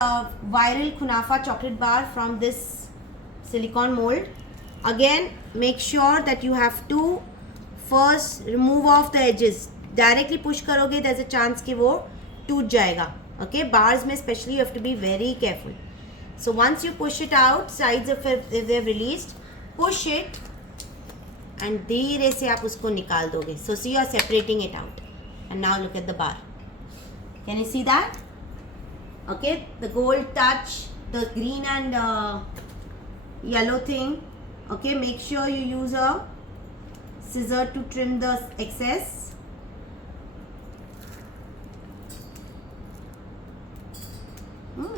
viral kunafa chocolate bar from this silicone mold. Again, make sure that you have to first remove off the edges. Directly push करोगे there's a chance कि वो टूट जाएगा. Okay, bars में especially you have to be very careful. So once you push it out, sides if they're released, push it and धीरे से आप उसको निकाल दोगे. So see, you are separating it out. And now look at the bar. Can you see that? Okay, the gold touch, the green and yellow thing. Okay, make sure you use a scissor to trim the excess.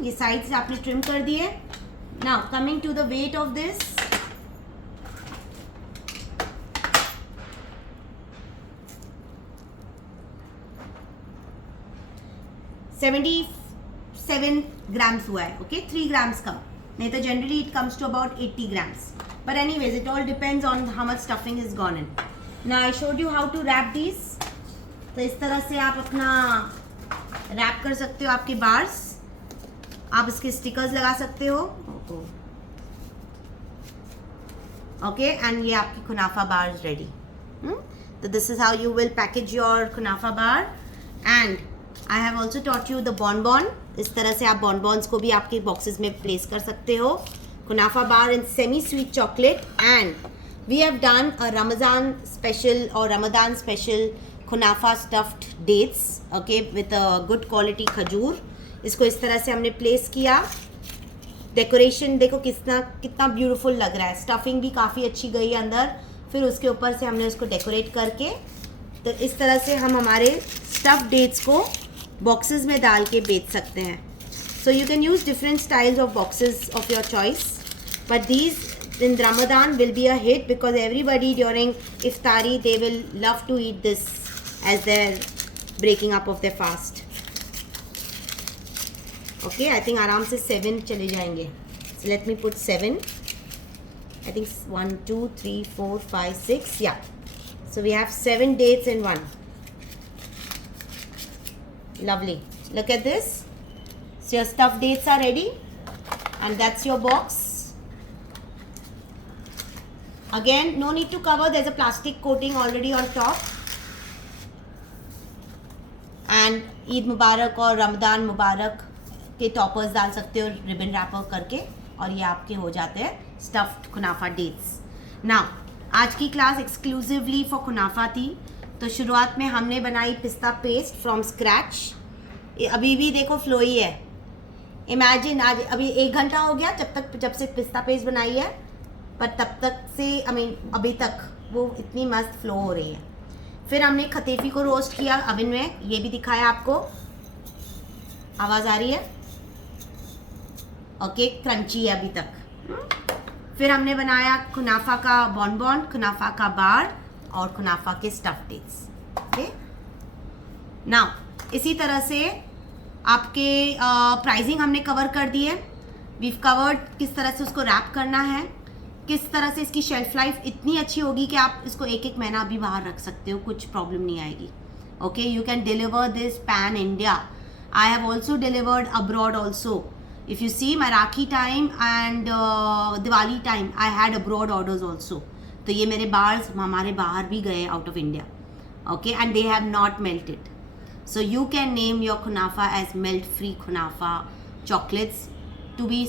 ये side से आपने trim कर दिए. Now coming to the weight of this. $77 grams हुआ है. Okay, 3 grams कम. नहीं तो generally it comes to about 80 grams. But anyways, it all depends on how much stuffing is gone in. Now I showed you how to wrap these. तो इस तरह से आप अपना रैप कर सकते हो आपके बार्स. आप इसके स्टिकर्स लगा सकते हो. ओके, एंड ये आपकी कुनाफा बार इज रेडी. तो this is how you will package your kunafa bar. And I have also taught you the bonbon. इस तरह से आप बॉनबॉन्स को भी आपके बॉक्सेस में प्लेस कर सकते हो. Kunafa bar in semi sweet chocolate. And we have done a Ramzan special और Ramadan special kunafa stuffed dates. Okay, with a good quality khajur. इसको इस तरह से हमने प्लेस किया. डेकोरेशन देखो कितना ब्यूटीफुल लग रहा है. स्टफिंग भी काफ़ी अच्छी गई है अंदर. फिर उसके ऊपर से हमने उसको डेकोरेट करके, तो इस तरह से हम हमारे स्टफ डेट्स को बॉक्सेस में डाल के बेच सकते हैं. So you can use different styles of boxes of your choice, but these in Ramadan will be a hit because everybody during iftari they will love to eat this as their breaking up of their fast. Okay, I think आराम से 7 चले जाएंगे. So let me put 7. I think 1, 2, 3, 4, 5, 6. Yeah. So we have 7 dates in one. Lovely. Look at this. So your stuffed dates are ready, and that's your box. Again, no need to cover. There's a plastic coating already on top. And Eid Mubarak और Ramadan Mubarak के toppers डाल सकते हो ribbon wrapper करके, और ये आपके हो जाते हैं स्टफ्ड कुनाफा डेट्स. नाउ आज की क्लास एक्सक्लूसिवली फॉर कुनाफा थी. तो शुरुआत में हमने बनाई पिस्ता पेस्ट फ्रॉम स्क्रैच. अभी भी देखो फ्लोई है. इमेजिन आज अभी 1 घंटा हो गया जब से पिस्ता पेस्ट बनाई है, पर तब तक से अभी तक वो इतनी मस्त फ्लो हो रही है. फिर हमने खतेफी को रोस्ट किया अवन में. ये भी दिखाया आपको. आवाज़ आ रही है? ओके, क्रंची है अभी तक. फिर हमने बनाया कुनाफा का बॉनबॉन, कुनाफा का बार और कुनाफा के स्टफ डेट्स. ओके, नाउ इसी तरह से आपके प्राइसिंग हमने कवर कर दी है. वीव कवर्ड किस तरह से उसको रैप करना है, किस तरह से इसकी शेल्फ लाइफ इतनी अच्छी होगी कि आप इसको 1-1 महीना भी बाहर रख सकते हो, कुछ प्रॉब्लम नहीं आएगी. Okay, you can deliver this pan India. I have also delivered abroad also. If you see my Rakhi time and Diwali time, I had abroad orders also. तो ये मेरे बार्स हमारे बाहर भी गए out of India. Okay, and they have not melted. So you can name your kunafa as melt-free kunafa chocolates to be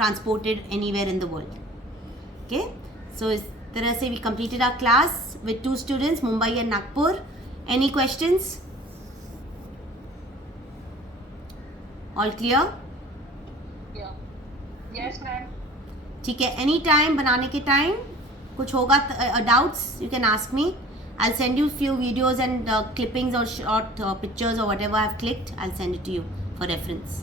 transported anywhere in the world. Okay, so इस तरह से we completed our class with 2 students, Mumbai and Nagpur. Any questions? All clear? Yes, ma'am. ठीक है. Any time बनाने के time कुछ होगा doubts, you can ask me. I send you few videos and clippings or short pictures or whatever I have clicked. I'll send it to you for reference.